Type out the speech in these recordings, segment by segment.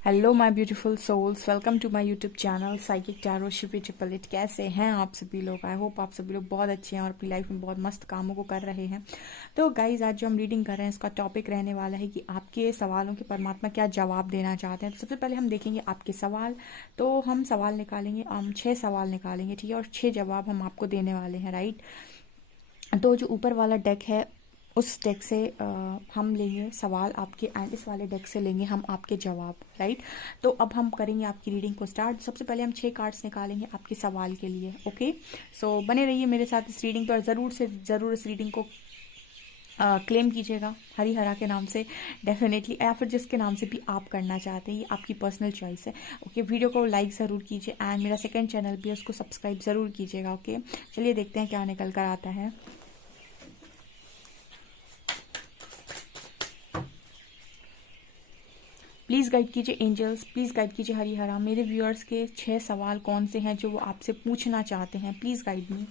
Hello my beautiful souls, welcome to my YouTube channel psychic tarot Shivi ट्रिपल इट। कैसे हैं आप सभी लोग? आई होप आप सभी लोग बहुत अच्छे हैं और अपनी लाइफ में बहुत मस्त कामों को कर रहे हैं। तो गाइज, आज जो हम रीडिंग कर रहे हैं इसका टॉपिक रहने वाला है कि आपके सवालों के परमात्मा क्या जवाब देना चाहते हैं। तो सबसे पहले हम देखेंगे आपके सवाल। तो हम सवाल निकालेंगे, हम 6 सवाल निकालेंगे, ठीक है, और 6 जवाब हम आपको देने वाले हैं, राइट। तो जो ऊपर वाला डेक है उस डेक से हम लेंगे सवाल आपके, एंड इस वाले डेक से लेंगे हम आपके जवाब, राइट। तो अब हम करेंगे आपकी रीडिंग को स्टार्ट। सबसे पहले हम 6 कार्ड्स निकालेंगे आपके सवाल के लिए, ओके। सो बने रहिए मेरे साथ इस रीडिंग पर, ज़रूर से ज़रूर इस रीडिंग को क्लेम कीजिएगा हरी हरा के नाम से, डेफिनेटली, या फिर जिसके नाम से भी आप करना चाहते हैं, ये आपकी पर्सनल चॉइस है, ओके। वीडियो को लाइक ज़रूर कीजिए एंड मेरा सेकंड चैनल भी है उसको सब्सक्राइब ज़रूर कीजिएगा, ओके। चलिए देखते हैं क्या निकल कर आता है। प्लीज़ गाइड कीजिए एंजल्स, प्लीज़ गाइड कीजिए हरी हरा। मेरे व्यूअर्स के 6 सवाल कौन से हैं जो वो आपसे पूछना चाहते हैं? Please guide me.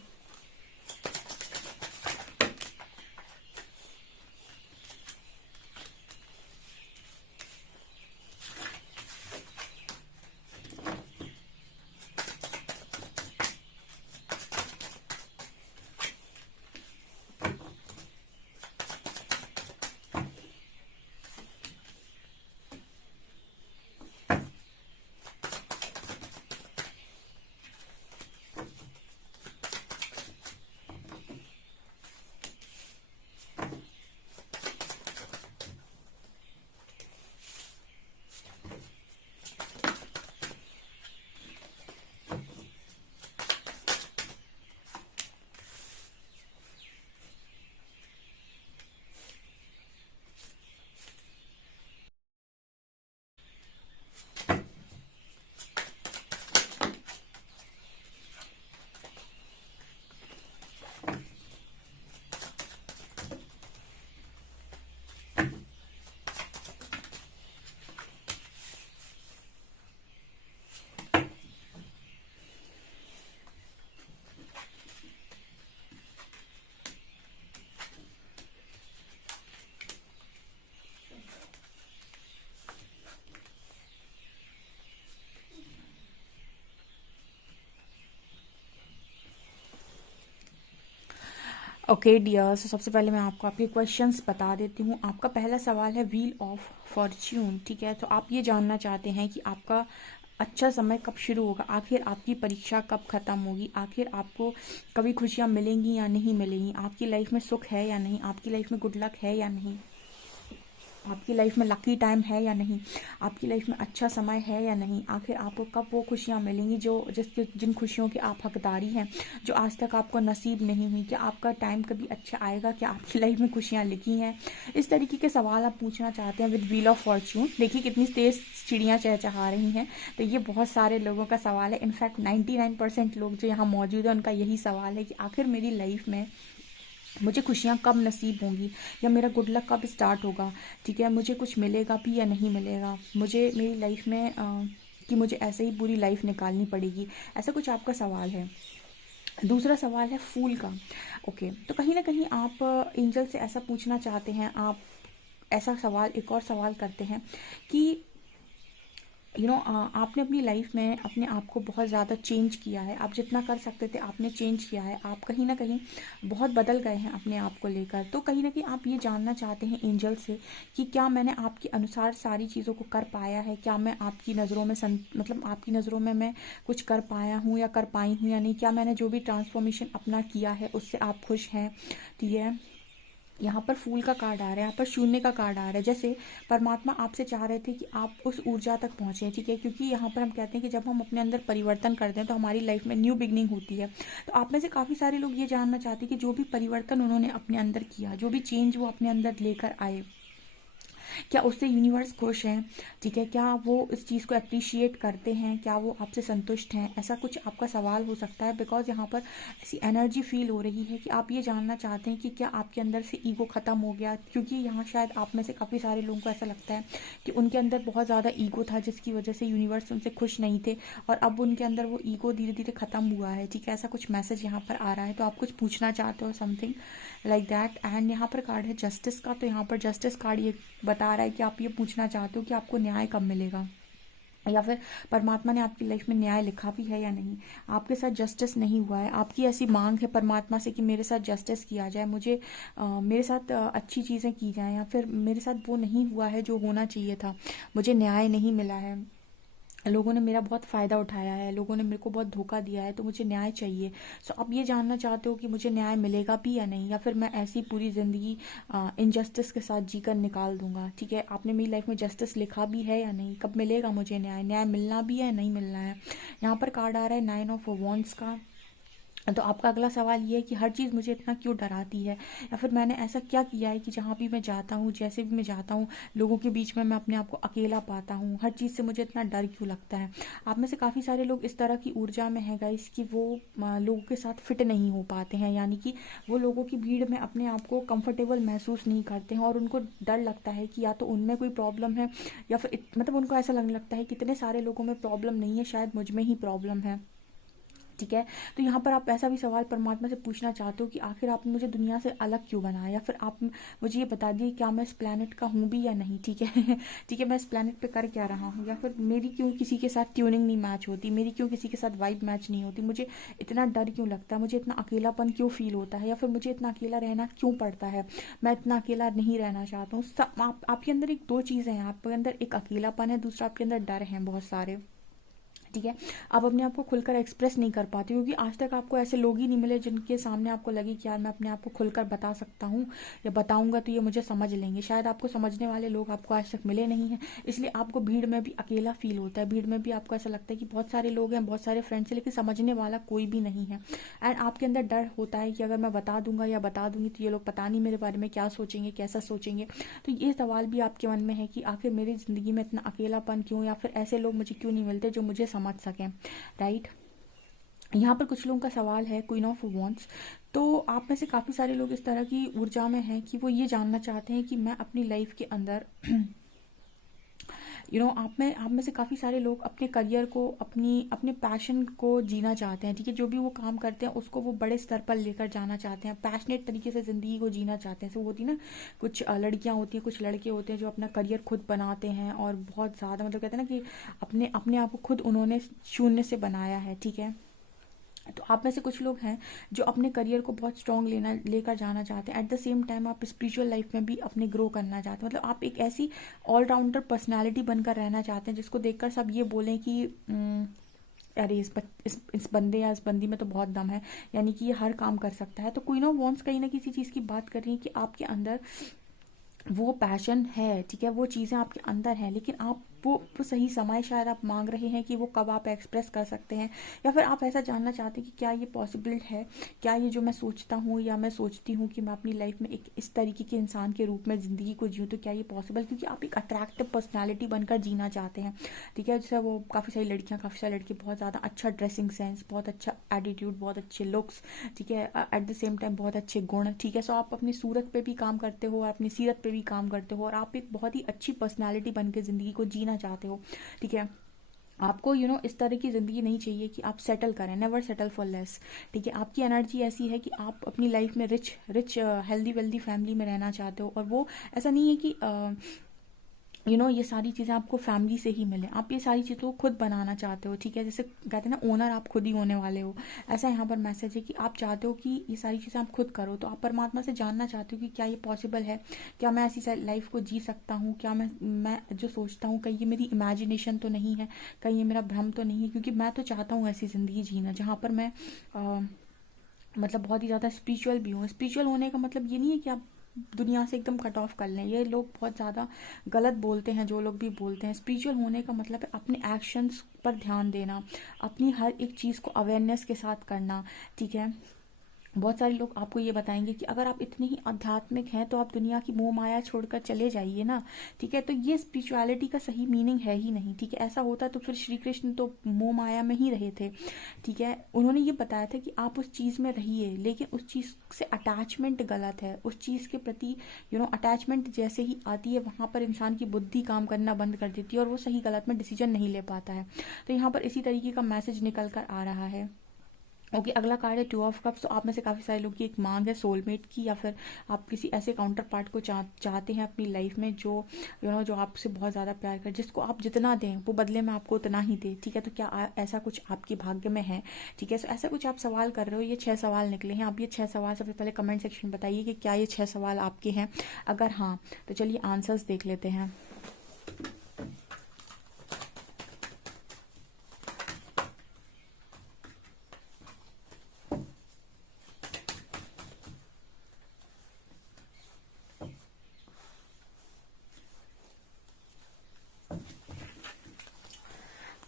Okay dears, तो सबसे पहले मैं आपको आपके क्वेश्चंस बता देती हूँ। आपका पहला सवाल है व्हील ऑफ फॉर्च्यून, ठीक है। तो आप ये जानना चाहते हैं कि आपका अच्छा समय कब शुरू होगा, आखिर आपकी परीक्षा कब खत्म होगी, आखिर आपको कभी खुशियाँ मिलेंगी या नहीं मिलेंगी, आपकी लाइफ में सुख है या नहीं, आपकी लाइफ में गुड लक है या नहीं, आपकी लाइफ में लकी टाइम है या नहीं, आपकी लाइफ में अच्छा समय है या नहीं, आखिर आपको कब वो खुशियाँ मिलेंगी जो जिन खुशियों की आप हकदारी हैं, जो आज तक आपको नसीब नहीं हुई। क्या आपका टाइम कभी अच्छा आएगा? क्या आपकी लाइफ में खुशियाँ लिखी हैं? इस तरीके के सवाल आप पूछना चाहते हैं विद व्हील ऑफ फॉर्च्यून। देखिए कितनी तेज चिड़ियाँ चहचहा रही हैं। तो ये बहुत सारे लोगों का सवाल है। इनफैक्ट 99% लोग जो यहाँ मौजूद हैं उनका यही सवाल है कि आखिर मेरी लाइफ में मुझे खुशियाँ कब नसीब होंगी, या मेरा गुड लक कब स्टार्ट होगा, ठीक है। मुझे कुछ मिलेगा भी या नहीं मिलेगा, मुझे मेरी लाइफ में कि मुझे ऐसे ही पूरी लाइफ निकालनी पड़ेगी, ऐसा कुछ आपका सवाल है। दूसरा सवाल है फूल का, ओके। तो कहीं ना कहीं आप एंजल से ऐसा पूछना चाहते हैं, आप ऐसा सवाल, एक और सवाल करते हैं कि आपने अपनी लाइफ में अपने आप को बहुत ज़्यादा चेंज किया है, आप जितना कर सकते थे आपने चेंज किया है, आप कहीं ना कहीं बहुत बदल गए हैं अपने आप को लेकर। तो कहीं ना कहीं आप ये जानना चाहते हैं एंजल से कि क्या मैंने आपके अनुसार सारी चीज़ों को कर पाया है, क्या मैं आपकी नज़रों में मतलब आपकी नज़रों में मैं कुछ कर पाया हूँ या कर पाई हूँ या नहीं, क्या मैंने जो भी ट्रांसफॉर्मेशन अपना किया है उससे आप खुश हैं, ठीक है। यहाँ पर फूल का कार्ड आ रहा है, यहाँ पर शून्य का कार्ड आ रहा है। जैसे परमात्मा आपसे चाह रहे थे कि आप उस ऊर्जा तक पहुँचे, ठीक है, क्योंकि यहाँ पर हम कहते हैं कि जब हम अपने अंदर परिवर्तन करते हैं तो हमारी लाइफ में न्यू बिगनिंग होती है। तो आप में से काफ़ी सारे लोग ये जानना चाहते हैं कि जो भी परिवर्तन उन्होंने अपने अंदर किया, जो भी चेंज वो अपने अंदर लेकर आए, क्या उससे यूनिवर्स खुश है, ठीक है, क्या वो इस चीज़ को अप्रिशिएट करते हैं, क्या वो आपसे संतुष्ट हैं, ऐसा कुछ आपका सवाल हो सकता है। बिकॉज यहाँ पर ऐसी एनर्जी फील हो रही है कि आप ये जानना चाहते हैं कि क्या आपके अंदर से ईगो ख़त्म हो गया, क्योंकि यहाँ शायद आप में से काफ़ी सारे लोगों को ऐसा लगता है कि उनके अंदर बहुत ज़्यादा ईगो था जिसकी वजह से यूनिवर्स उनसे खुश नहीं थे, और अब उनके अंदर वो ईगो धीरे धीरे ख़त्म हुआ है, ठीक है। ऐसा कुछ मैसेज यहाँ पर आ रहा है। तो आप कुछ पूछना चाहते हो, समथिंग लाइक दैट। एंड यहाँ पर कार्ड है जस्टिस का। तो यहाँ पर जस्टिस कार्ड ये बता रहा है कि आप ये पूछना चाहते हो कि आपको न्याय कब मिलेगा, या फिर परमात्मा ने आपकी लाइफ में न्याय लिखा भी है या नहीं, आपके साथ जस्टिस नहीं हुआ है, आपकी ऐसी मांग है परमात्मा से कि मेरे साथ जस्टिस किया जाए, मुझे मेरे साथ अच्छी चीज़ें की जाएं, या फिर मेरे साथ वो नहीं हुआ है जो होना चाहिए था, मुझे न्याय नहीं मिला है, लोगों ने मेरा बहुत फ़ायदा उठाया है, लोगों ने मेरे को बहुत धोखा दिया है, तो मुझे न्याय चाहिए। सो आप ये जानना चाहते हो कि मुझे न्याय मिलेगा भी या नहीं, या फिर मैं ऐसी पूरी ज़िंदगी इनजस्टिस के साथ जीकर निकाल दूंगा। ठीक है, आपने मेरी लाइफ में जस्टिस लिखा भी है या नहीं, कब मिलेगा मुझे न्याय, न्याय मिलना भी है या नहीं मिलना है। यहाँ पर कार्ड आ रहा है 9 ऑफ वॉन्ड्स का। तो आपका अगला सवाल ये है कि हर चीज़ मुझे इतना क्यों डराती है, या फिर मैंने ऐसा क्या किया है कि जहाँ भी मैं जाता हूँ, जैसे भी मैं जाता हूँ, लोगों के बीच में मैं अपने आप को अकेला पाता हूँ, हर चीज़ से मुझे इतना डर क्यों लगता है। आप में से काफ़ी सारे लोग इस तरह की ऊर्जा में हैं गाइस कि वो लोगों के साथ फिट नहीं हो पाते हैं, यानी कि वो लोगों की भीड़ में अपने आप को कंफर्टेबल महसूस नहीं करते हैं, और उनको डर लगता है कि या तो उनमें कोई प्रॉब्लम है, या फिर मतलब उनको ऐसा लगने लगता है कि इतने सारे लोगों में प्रॉब्लम नहीं है, शायद मुझ में ही प्रॉब्लम है। ठीक है, तो यहाँ पर आप ऐसा भी सवाल परमात्मा से पूछना चाहते हो कि आखिर आपने मुझे दुनिया से अलग क्यों बनाया, या फिर आप मुझे ये बता दिए क्या मैं इस प्लेनेट का हूँ भी या नहीं। ठीक है ठीक है, मैं इस प्लेनेट पे कर क्या रहा हूँ, या फिर मेरी क्यों किसी के साथ ट्यूनिंग नहीं मैच होती, मेरी क्यों किसी के साथ वाइब मैच नहीं होती, मुझे इतना डर क्यों लगता है, मुझे इतना अकेलापन क्यों फील होता है, या फिर मुझे इतना अकेला रहना क्यों पड़ता है, मैं इतना अकेला नहीं रहना चाहता हूँ। आपके अंदर एक दो चीज़ें हैं, आपके अंदर एक अकेलापन है, दूसरा आपके अंदर डर है बहुत सारे। ठीक है, आप अपने आप को खुलकर एक्सप्रेस नहीं कर पाते, क्योंकि आज तक आपको ऐसे लोग ही नहीं मिले जिनके सामने आपको लगे कि यार मैं अपने आप को खुलकर बता सकता हूँ, या बताऊंगा तो ये मुझे समझ लेंगे। शायद आपको समझने वाले लोग आपको आज तक मिले नहीं हैं, इसलिए आपको भीड़ में भी अकेला फील होता है, भीड़ में भी आपको ऐसा लगता है कि बहुत सारे लोग हैं, बहुत सारे फ्रेंड्स हैं, लेकिन समझने वाला कोई भी नहीं है। एंड आपके अंदर डर होता है कि अगर मैं बता दूंगा या बता दूंगी तो ये लोग पता नहीं मेरे बारे में क्या सोचेंगे, कैसा सोचेंगे। तो ये सवाल भी आपके मन में है कि आखिर मेरी ज़िंदगी में इतना अकेलापन क्यों, या फिर ऐसे लोग मुझे क्यों नहीं मिलते जो मुझे समझ सकें। राइट, यहाँ पर कुछ लोगों का सवाल है क्वीन ऑफ वॉन्ड्स। तो आप में से काफ़ी सारे लोग इस तरह की ऊर्जा में हैं कि वो ये जानना चाहते हैं कि मैं अपनी लाइफ के अंदर आप में से काफ़ी सारे लोग अपने करियर को, अपने पैशन को जीना चाहते हैं। ठीक है, जो भी वो काम करते हैं उसको वो बड़े स्तर पर लेकर जाना चाहते हैं, पैशनेट तरीके से ज़िंदगी को जीना चाहते हैं। सो होती ना, कुछ लड़कियां होती हैं, कुछ लड़के होते हैं जो अपना करियर खुद बनाते हैं, और बहुत ज़्यादा मतलब कहते हैं ना कि अपने अपने आप को खुद उन्होंने शून्य से बनाया है। ठीक है, तो आप में से कुछ लोग हैं जो अपने करियर को बहुत स्ट्रॉन्ग लेकर जाना चाहते हैं। एट द सेम टाइम आप स्पिरिचुअल लाइफ में भी अपने ग्रो करना चाहते हैं, मतलब आप एक ऐसी ऑलराउंडर पर्सनालिटी बनकर रहना चाहते हैं जिसको देखकर सब ये बोलें कि अरे इस बंदे या इस बंदी में तो बहुत दम है, यानी कि ये हर काम कर सकता है। तो क्वीन ऑफ वॉन्ड्स कहीं ना किसी चीज़ की बात कर रही है कि आपके अंदर वो पैशन है। ठीक है, वो चीज़ें आपके अंदर हैं, लेकिन आप वो सही समय शायद आप मांग रहे हैं कि वो कब आप एक्सप्रेस कर सकते हैं, या फिर आप ऐसा जानना चाहते हैं कि क्या ये पॉसिबल है, क्या ये जो मैं सोचता हूँ या मैं सोचती हूँ कि मैं अपनी लाइफ में एक इस तरीके के इंसान के रूप में ज़िंदगी को जीऊँ, तो क्या ये पॉसिबल, क्योंकि आप एक अट्रैक्टिव पर्सनैलिटी बनकर जीना चाहते हैं। ठीक है, जैसे वो काफ़ी सारी लड़कियाँ, काफ़ी सारे लड़के, बहुत ज़्यादा अच्छा ड्रेसिंग सेंस, बहुत अच्छा एटीट्यूड, बहुत अच्छे लुक्स। ठीक है, एट द सेम टाइम बहुत अच्छे गुण। ठीक है, सो आप अपनी सूरत पे भी काम करते हो और अपनी सीरत पे भी काम करते हो, और आप एक बहुत ही अच्छी पर्सनैलिटी बन के ज़िंदगी को जीना चाहते हो। ठीक है, आपको इस तरह की ज़िंदगी नहीं चाहिए कि आप सेटल करें, नेवर सेटल फॉर लेस। ठीक है, आपकी एनर्जी ऐसी है कि आप अपनी लाइफ में rich rich healthy wealthy family में रहना चाहते हो, और वो ऐसा नहीं है कि ये सारी चीज़ें आपको फैमिली से ही मिले, आप ये सारी चीज़ों को खुद बनाना चाहते हो। ठीक है, जैसे कहते हैं ना, ओनर आप खुद ही होने वाले हो, ऐसा यहाँ पर मैसेज है कि आप चाहते हो कि ये सारी चीज़ें आप खुद करो। तो आप परमात्मा से जानना चाहते हो कि क्या ये पॉसिबल है, क्या मैं ऐसी लाइफ को जी सकता हूँ, क्या मैं जो सोचता हूँ कहीं ये मेरी इमेजिनेशन तो नहीं है, कहीं ये मेरा भ्रम तो नहीं है, क्योंकि मैं तो चाहता हूँ ऐसी ज़िंदगी जीना जहाँ पर मैं मतलब बहुत ही ज़्यादा स्पिरिचुअल भी हूँ। स्पिरिचुअल होने का मतलब ये नहीं है कि आप दुनिया से एकदम कट ऑफ कर लें, ये लोग बहुत ज़्यादा गलत बोलते हैं, जो लोग भी बोलते हैं। स्पिरिचुअल होने का मतलब है अपने एक्शंस पर ध्यान देना, अपनी हर एक चीज़ को अवेयरनेस के साथ करना। ठीक है, बहुत सारे लोग आपको ये बताएंगे कि अगर आप इतने ही आध्यात्मिक हैं तो आप दुनिया की मोह माया छोड़कर चले जाइए ना। ठीक है, तो ये स्पिरिचुअलिटी का सही मीनिंग है ही नहीं। ठीक है, ऐसा होता तो फिर श्री कृष्ण तो मोह माया में ही रहे थे। ठीक है, उन्होंने ये बताया था कि आप उस चीज़ में रहिए, लेकिन उस चीज़ से अटैचमेंट गलत है। उस चीज़ के प्रति अटैचमेंट जैसे ही आती है, वहाँ पर इंसान की बुद्धि काम करना बंद कर देती है और वो सही गलत में डिसीजन नहीं ले पाता है। तो यहाँ पर इसी तरीके का मैसेज निकल कर आ रहा है। ओके, अगला कार्ड है 2 ऑफ कप्स। तो आप में से काफ़ी सारे लोग की एक मांग है सोलमेट की, या फिर आप किसी ऐसे काउंटर पार्ट को चाहते हैं अपनी लाइफ में जो जो आपसे बहुत ज़्यादा प्यार करे, जिसको आप जितना दें वो बदले में आपको उतना ही दे। ठीक है, तो क्या ऐसा कुछ आपके भाग्य में है? ठीक है, तो ऐसा कुछ आप सवाल कर रहे हो। ये 6 सवाल निकले हैं। आप ये 6 सवाल सबसे पहले कमेंट सेक्शन में बताइए कि क्या ये 6 सवाल आपके हैं। अगर हाँ, तो चलिए आंसर्स देख लेते हैं।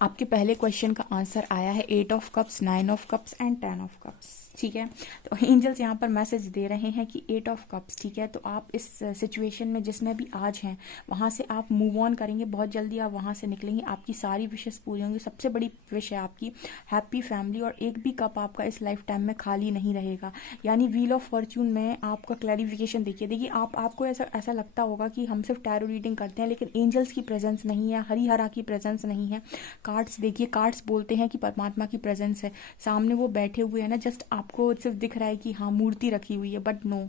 आपके पहले क्वेश्चन का आंसर आया है 8 of cups, 9 of cups and 10 of cups. ठीक है, तो एंजल्स यहाँ पर मैसेज दे रहे हैं कि 8 ऑफ कप्स। ठीक है, तो आप इस सिचुएशन में जिसमें भी आज हैं वहाँ से आप मूव ऑन करेंगे, बहुत जल्दी आप वहाँ से निकलेंगे, आपकी सारी विशेस पूरी होंगी। सबसे बड़ी विश है आपकी हैप्पी फैमिली, और एक भी कप आपका इस लाइफ टाइम में खाली नहीं रहेगा। यानी व्हील ऑफ फॉर्च्यून में आपका क्लैरिफिकेशन देखिए आपको ऐसा ऐसा लगता होगा कि हम सिर्फ टैरो रीडिंग करते हैं, लेकिन एंजल्स की प्रेजेंस नहीं है, हरिहरा की प्रेजेंस नहीं है। कार्ड्स देखिए, कार्ड्स बोलते हैं कि परमात्मा की प्रेजेंस है, सामने वो बैठे हुए हैं ना, जस्ट आपको सिर्फ दिख रहा है कि हाँ मूर्ति रखी हुई है, बट नो।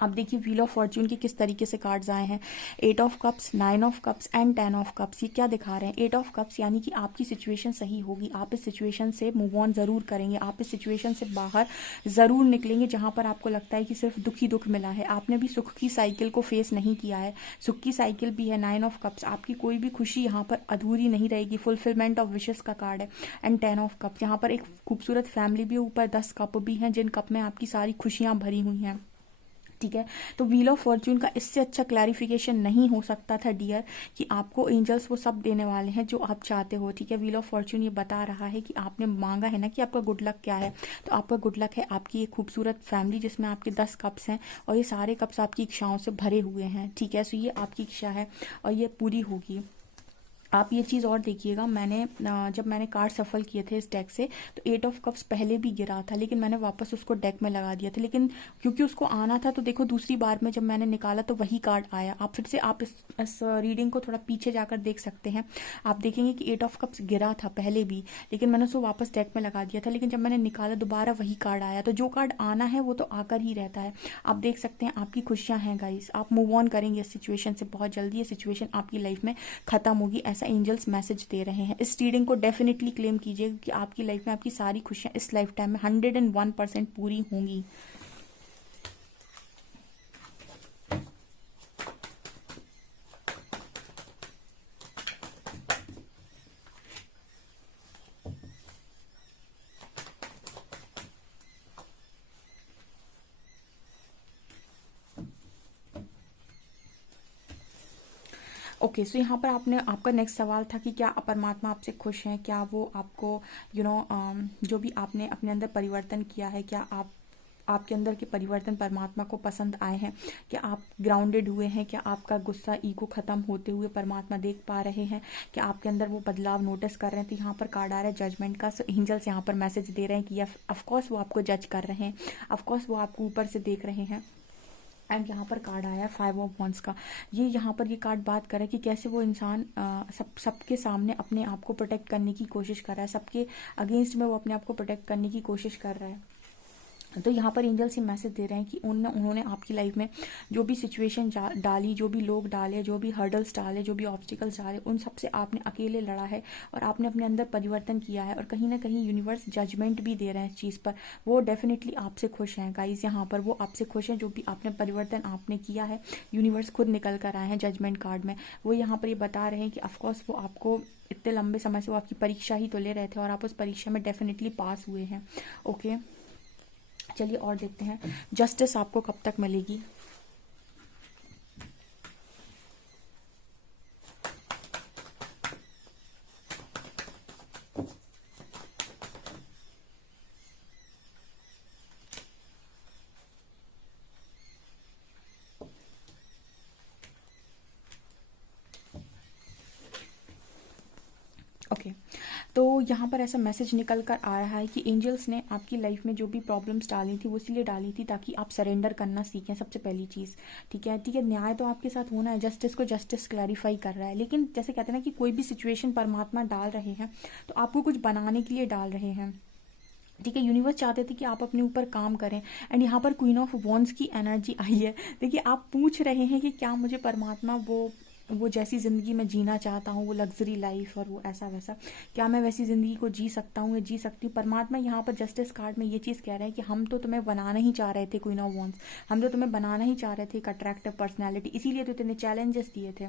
अब देखिए व्हील ऑफ फॉर्च्यून के किस तरीके से कार्ड्स आए हैं। 8 of cups, 9 of cups and 10 of cups. ये क्या दिखा रहे हैं? 8 ऑफ कप्स यानी कि आपकी सिचुएशन सही होगी, आप इस सिचुएशन से मूव ऑन ज़रूर करेंगे, आप इस सिचुएशन से बाहर ज़रूर निकलेंगे जहाँ पर आपको लगता है कि सिर्फ दुख ही दुख मिला है। आपने भी सुख की साइकिल को फेस नहीं किया है, सुख की साइकिल भी है। 9 ऑफ कप्स, आपकी कोई भी खुशी यहाँ पर अधूरी नहीं रहेगी, फुलफिलमेंट ऑफ विशेस का कार्ड है। एंड 10 ऑफ कप्स, यहाँ पर एक खूबसूरत फैमिली भी, ऊपर 10 कप भी हैं जिन कप में आपकी सारी खुशियाँ भरी हुई हैं। ठीक है, तो व्हील ऑफ फॉर्च्यून का इससे अच्छा क्लैरिफिकेशन नहीं हो सकता था डियर, कि आपको एंजल्स वो सब देने वाले हैं जो आप चाहते हो। ठीक है, व्हील ऑफ फॉर्च्यून ये बता रहा है कि आपने मांगा है ना कि आपका गुड लक क्या है, तो आपका गुड लक है आपकी एक खूबसूरत फैमिली जिसमें आपके 10 कप्स हैं, और ये सारे कप्स आपकी इच्छाओं से भरे हुए हैं। ठीक है, सो ये आपकी इच्छा है और ये पूरी होगी। आप ये चीज़ और देखिएगा, जब मैंने कार्ड सफल किए थे इस डेक से, तो 8 ऑफ कप्स पहले भी गिरा था, लेकिन मैंने वापस उसको डेक में लगा दिया था, लेकिन क्योंकि उसको आना था, तो देखो दूसरी बार में जब मैंने निकाला तो वही कार्ड आया। आप फिर से आप इस रीडिंग को थोड़ा पीछे जाकर देख सकते हैं। आप देखेंगे कि 8 ऑफ कप्स गिरा था पहले भी, लेकिन मैंने उसको वापस डेक में लगा दिया था, लेकिन जब मैंने निकाला दोबारा वही कार्ड आया। तो जो कार्ड आना है वो तो आकर ही रहता है। आप देख सकते हैं आपकी खुशियाँ हैं गाइस, आप मूव ऑन करेंगे इस सिचुएशन से बहुत जल्दी। ये सिचुएशन आपकी लाइफ में खत्म होगी, ऐसा एंजल्स मैसेज दे रहे हैं। इस रीडिंग को डेफिनेटली क्लेम कीजिए कि आपकी लाइफ में आपकी सारी खुशियां इस लाइफ टाइम में 101% पूरी होंगी। ओके, सो यहाँ पर आपने आपका नेक्स्ट सवाल था कि क्या परमात्मा आपसे खुश हैं, क्या वो आपको जो भी आपने अपने अंदर परिवर्तन किया है, क्या आपके अंदर के परिवर्तन परमात्मा को पसंद आए हैं, क्या आप ग्राउंडेड हुए हैं, क्या आपका गुस्सा ईगो खत्म होते हुए परमात्मा देख पा रहे हैं, क्या आपके अंदर वो बदलाव नोटिस कर रहे हैं। तो यहाँ पर कार्ड आ रहा है जजमेंट का। सो एंजल्स यहाँ पर मैसेज दे रहे हैं कि ऑफकोर्स वो आपको जज कर रहे हैं, ऑफकोर्स वो आपको ऊपर से देख रहे हैं। एंड यहाँ पर कार्ड आया 5 ऑफ वॉन्ड्स का। ये यहाँ पर ये कार्ड बात कर रहा है कि कैसे वो इंसान सबके सामने अपने आप को प्रोटेक्ट करने की कोशिश कर रहा है, सबके अगेंस्ट में वो अपने आप को प्रोटेक्ट करने की कोशिश कर रहा है। तो यहाँ पर एंजल्स ये मैसेज दे रहे हैं कि उन्होंने आपकी लाइफ में जो भी सिचुएशन डाली, जो भी लोग डाले, जो भी हर्डल्स डाले, जो भी ऑब्स्टिकल्स डाले, उन सब से आपने अकेले लड़ा है और आपने अपने अंदर परिवर्तन किया है। और कहीं ना कहीं यूनिवर्स जजमेंट भी दे रहे हैं इस चीज़ पर। वो डेफिनेटली आपसे खुश हैं गाइज, यहाँ पर वो आपसे खुश हैं, जो भी आपने परिवर्तन आपने किया है। यूनिवर्स खुद निकल कर आए हैं जजमेंट कार्ड में। वो यहाँ पर ये बता रहे हैं कि ऑफकोर्स वो आपको इतने लंबे समय से वो आपकी परीक्षा ही तो ले रहे थे, और आप उस परीक्षा में डेफिनेटली पास हुए हैं। ओके, चलिए और देखते हैं जस्टिस आपको कब तक मिलेगी। ओके, तो यहाँ पर ऐसा मैसेज निकल कर आ रहा है कि एंजल्स ने आपकी लाइफ में जो भी प्रॉब्लम्स डाली थी वो इसलिए डाली थी ताकि आप सरेंडर करना सीखें, सबसे पहली चीज़। ठीक है, ठीक है, न्याय तो आपके साथ होना है, जस्टिस को जस्टिस क्लैरिफाई कर रहा है, लेकिन जैसे कहते हैं ना कि कोई भी सिचुएशन परमात्मा डाल रहे हैं तो आपको कुछ बनाने के लिए डाल रहे हैं। ठीक है। यूनिवर्स चाहते थे कि आप अपने ऊपर काम करें, एंड यहाँ पर क्वीन ऑफ वॉन्ड्स की एनर्जी आई है। देखिए, आप पूछ रहे हैं कि क्या मुझे परमात्मा वो जैसी ज़िंदगी में जीना चाहता हूँ, वो लग्जरी लाइफ और वो ऐसा वैसा, क्या मैं वैसी ज़िंदगी को जी सकता हूँ या जी सकती हूँ। परमात्मा यहाँ पर जस्टिस कार्ड में ये चीज़ कह रहे हैं कि हम तो तुम्हें बनाना ही चाह रहे थे क्वीन ऑफ वॉन्ड्स, हम तो तुम्हें बनाना ही चाह रहे थे एक अट्रैक्टिव पर्सनैलिटी, इसीलिए तो इतने चैलेंजेस दिए थे।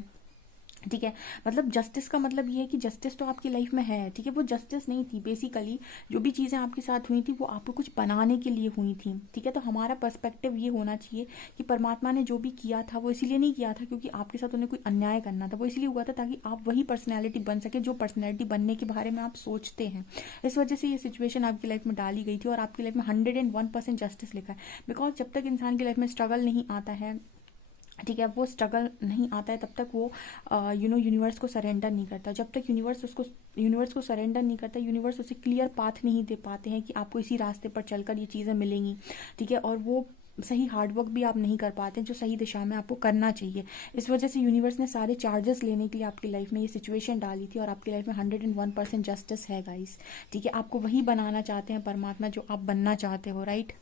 ठीक है। मतलब जस्टिस का मतलब ये है कि जस्टिस तो आपकी लाइफ में है, ठीक है। वो जस्टिस नहीं थी, बेसिकली जो भी चीज़ें आपके साथ हुई थी वो आपको कुछ बनाने के लिए हुई थी, ठीक है। तो हमारा पर्सपेक्टिव ये होना चाहिए कि परमात्मा ने जो भी किया था वो इसीलिए नहीं किया था क्योंकि आपके साथ उन्हें कोई अन्याय करना था, वो इसलिए हुआ था ताकि आप वही पर्सनैलिटी बन सके जो पर्सनैलिटी बनने के बारे में आप सोचते हैं। इस वजह से ये सिचुएशन आपकी लाइफ में डाली गई थी और आपकी लाइफ में 101% जस्टिस लिखा है। बिकॉज जब तक इंसान की लाइफ में स्ट्रगल नहीं आता है, ठीक है, वो स्ट्रगल नहीं आता है, तब तक वो यूनिवर्स को सरेंडर नहीं करता। जब तक यूनिवर्स को सरेंडर नहीं करता, यूनिवर्स उसे क्लियर पाथ नहीं दे पाते हैं कि आपको इसी रास्ते पर चलकर ये चीज़ें मिलेंगी, ठीक है। और वो सही हार्डवर्क भी आप नहीं कर पाते जो सही दिशा में आपको करना चाहिए। इस वजह से यूनिवर्स ने सारे चार्जेस लेने के लिए आपकी लाइफ में ये सिचुएशन डाली थी और आपकी लाइफ में 101% जस्टिस है गाइस, ठीक है। आपको वही बनाना चाहते हैं परमात्मा जो आप बनना चाहते हो, राइट।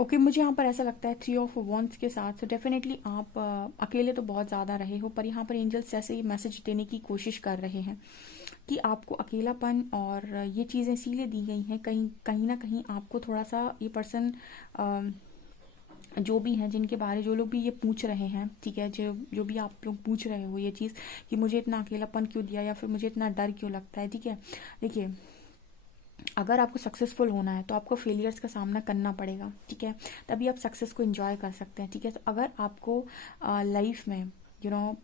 ओके, मुझे यहाँ पर ऐसा लगता है 3 ऑफ वॉन्ड्स के साथ, सो डेफिनेटली आप अकेले तो बहुत ज़्यादा रहे हो, पर यहाँ पर एंजल्स ऐसे ही मैसेज देने की कोशिश कर रहे हैं कि आपको अकेलापन और ये चीज़ें इसीलिए दी गई हैं, कहीं कहीं ना कहीं आपको थोड़ा सा ये पर्सन जो भी हैं जिनके बारे जो लोग भी ये पूछ रहे हैं, ठीक है, जो जो भी आप लोग पूछ रहे हो ये चीज़ कि मुझे इतना अकेलापन क्यों दिया या फिर मुझे इतना डर क्यों लगता है, ठीक है। देखिए, अगर आपको सक्सेसफुल होना है तो आपको फेलियर्स का सामना करना पड़ेगा, ठीक है, तभी आप सक्सेस को एंजॉय कर सकते हैं, ठीक है। तो अगर आपको लाइफ में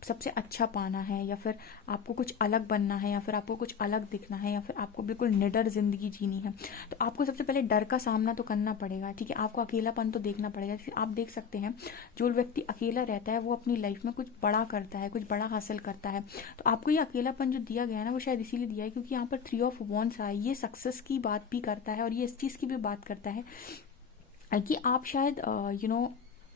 सबसे अच्छा पाना है या फिर आपको कुछ अलग बनना है या फिर आपको कुछ अलग दिखना है या फिर आपको बिल्कुल निडर जिंदगी जीनी है, तो आपको सबसे पहले डर का सामना तो करना पड़ेगा, ठीक है। आपको अकेलापन तो देखना पड़ेगा। फिर आप देख सकते हैं जो व्यक्ति अकेला रहता है वो अपनी लाइफ में कुछ बड़ा करता है, कुछ बड़ा हासिल करता है। तो आपको ये अकेलापन जो दिया गया है ना, वो शायद इसीलिए दिया है क्योंकि यहाँ पर 3 ऑफ वॉन्ड्स आए, ये सक्सेस की बात भी करता है और ये इस चीज़ की भी बात करता है कि आप शायद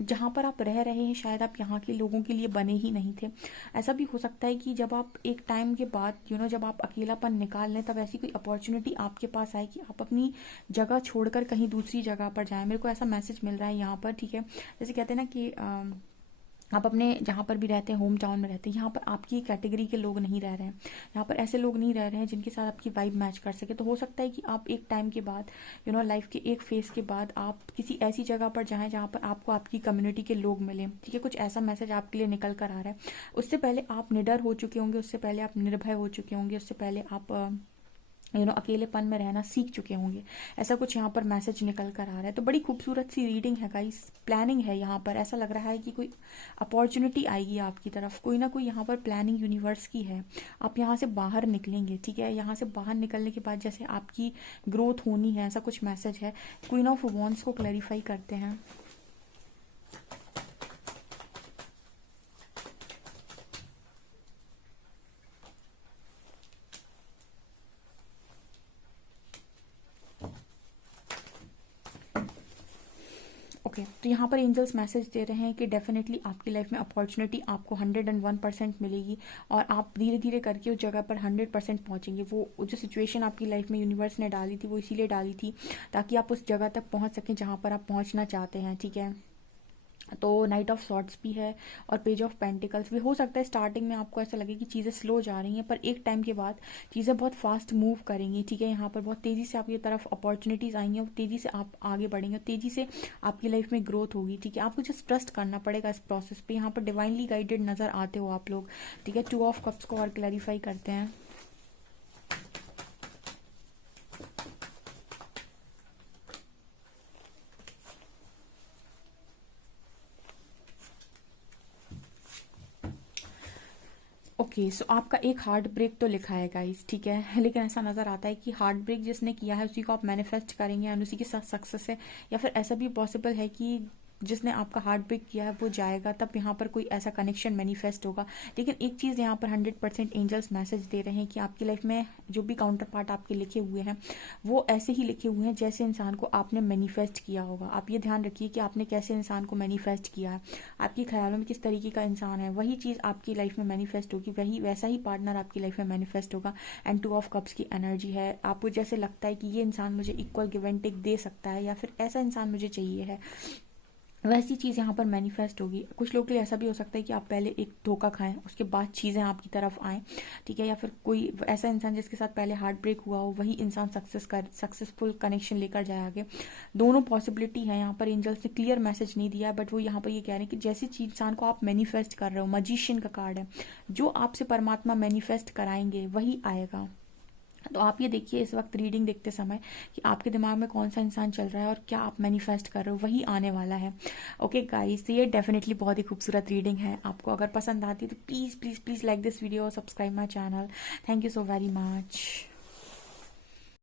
जहाँ पर आप रह रहे हैं शायद आप यहाँ के लोगों के लिए बने ही नहीं थे। ऐसा भी हो सकता है कि जब आप एक टाइम के बाद जब आप अकेलापन निकाल लें तब ऐसी कोई अपॉर्चुनिटी आपके पास आए कि आप अपनी जगह छोड़कर कहीं दूसरी जगह पर जाएं। मेरे को ऐसा मैसेज मिल रहा है यहाँ पर, ठीक है। जैसे कहते हैं ना कि आप अपने जहाँ पर भी रहते हैं, होम टाउन में रहते हैं, यहाँ पर आपकी कैटेगरी के लोग नहीं रह रहे हैं, यहाँ पर ऐसे लोग नहीं रह रहे हैं जिनके साथ आपकी वाइब मैच कर सके। तो हो सकता है कि आप एक टाइम के बाद लाइफ के एक फेज़ के बाद आप किसी ऐसी जगह पर जाएं जहाँ पर आपको आपकी कम्युनिटी के लोग मिलें, ठीक है। कुछ ऐसा मैसेज आपके लिए निकल कर आ रहा है। उससे पहले आप निडर हो चुके होंगे, उससे पहले आप निर्भय हो चुके होंगे, उससे पहले आप अकेलेपन में रहना सीख चुके होंगे। ऐसा कुछ यहाँ पर मैसेज निकल कर आ रहा है। तो बड़ी खूबसूरत सी रीडिंग है गाइस, प्लानिंग है यहाँ पर। ऐसा लग रहा है कि कोई अपॉर्चुनिटी आएगी आपकी तरफ, कोई ना कोई यहाँ पर प्लानिंग यूनिवर्स की है। आप यहाँ से बाहर निकलेंगे, ठीक है। यहाँ से बाहर निकलने के बाद जैसे आपकी ग्रोथ होनी है, ऐसा कुछ मैसेज है। क्वीन ऑफ वॉन्ड्स को क्लैरिफाई करते हैं। ओके, तो यहाँ पर एंजल्स मैसेज दे रहे हैं कि डेफिनेटली आपकी लाइफ में अपॉर्चुनिटी आपको 101% मिलेगी और आप धीरे धीरे करके उस जगह पर 100% पहुँचेंगे। वो जो सिचुएशन आपकी लाइफ में यूनिवर्स ने डाली थी वो इसीलिए डाली थी ताकि आप उस जगह तक पहुँच सकें जहाँ पर आप पहुँचना चाहते हैं, ठीक है। तो नाइट ऑफ सॉर्ड्स भी है और पेज ऑफ पेंटिकल्स भी। हो सकता है स्टार्टिंग में आपको ऐसा लगे कि चीज़ें स्लो जा रही हैं, पर एक टाइम के बाद चीज़ें बहुत फास्ट मूव करेंगी, ठीक है। यहाँ पर बहुत तेज़ी से आपकी तरफ अपॉर्चुनिटीज़ आएंगी और तेज़ी से आप आगे बढ़ेंगे, तेज़ी से आपकी लाइफ में ग्रोथ होगी, ठीक है। आपको जस्ट ट्रस्ट करना पड़ेगा इस प्रोसेस पे। यहाँ पर डिवाइनली गाइडेड नज़र आते हो आप लोग, ठीक है। 2 ऑफ कप्स को और क्लैरिफाई करते हैं। ओके, सो आपका एक हार्ट ब्रेक तो लिखा है गाइस, ठीक है। लेकिन ऐसा नज़र आता है कि हार्ट ब्रेक जिसने किया है उसी को आप मैनिफेस्ट करेंगे और उसी के साथ सक्सेस है। या फिर ऐसा भी पॉसिबल है कि जिसने आपका हार्ट ब्रेक किया है वो जाएगा, तब यहाँ पर कोई ऐसा कनेक्शन मैनिफेस्ट होगा। लेकिन एक चीज़ यहाँ पर 100% एंजल्स मैसेज दे रहे हैं कि आपकी लाइफ में जो भी काउंटर पार्ट आपके लिखे हुए हैं वो ऐसे ही लिखे हुए हैं जैसे इंसान को आपने मैनिफेस्ट किया होगा। आप ये ध्यान रखिए कि आपने कैसे इंसान को मैनिफेस्ट किया है, आपके ख्यालों में किस तरीके का इंसान है, वही चीज़ आपकी लाइफ में मैनिफेस्ट होगी, वही वैसा ही पार्टनर आपकी लाइफ में मैनिफेस्ट होगा। एंड 2 ऑफ कप्स की एनर्जी है, आपको जैसे लगता है कि ये इंसान मुझे इक्वल गिव एंड टेक दे सकता है या फिर ऐसा इंसान मुझे चाहिए है, वैसी चीज़ यहाँ पर मैनिफेस्ट होगी। कुछ लोगों के लिए ऐसा भी हो सकता है कि आप पहले एक धोखा खाएं, उसके बाद चीज़ें आपकी तरफ आएँ, ठीक है, या फिर कोई ऐसा इंसान जिसके साथ पहले हार्ट ब्रेक हुआ हो वही इंसान सक्सेसफुल कनेक्शन लेकर जाए आगे। दोनों पॉसिबिलिटी है यहाँ पर। एंजल्स ने क्लियर मैसेज नहीं दिया है, बट वो यहाँ पर ये कह रहे हैं कि जैसी चीज इंसान को आप मैनिफेस्ट कर रहे हो, मजिशियन का कार्ड है, जो आपसे परमात्मा मैनिफेस्ट कराएंगे वही आएगा। तो आप ये देखिए इस वक्त रीडिंग देखते समय कि आपके दिमाग में कौन सा इंसान चल रहा है और क्या आप मैनिफेस्ट कर रहे हो, वही आने वाला है। ओके गाइस, ये डेफिनेटली बहुत ही खूबसूरत रीडिंग है। आपको अगर पसंद आती है तो please please please like this video, subscribe my channel. Thank you so very much.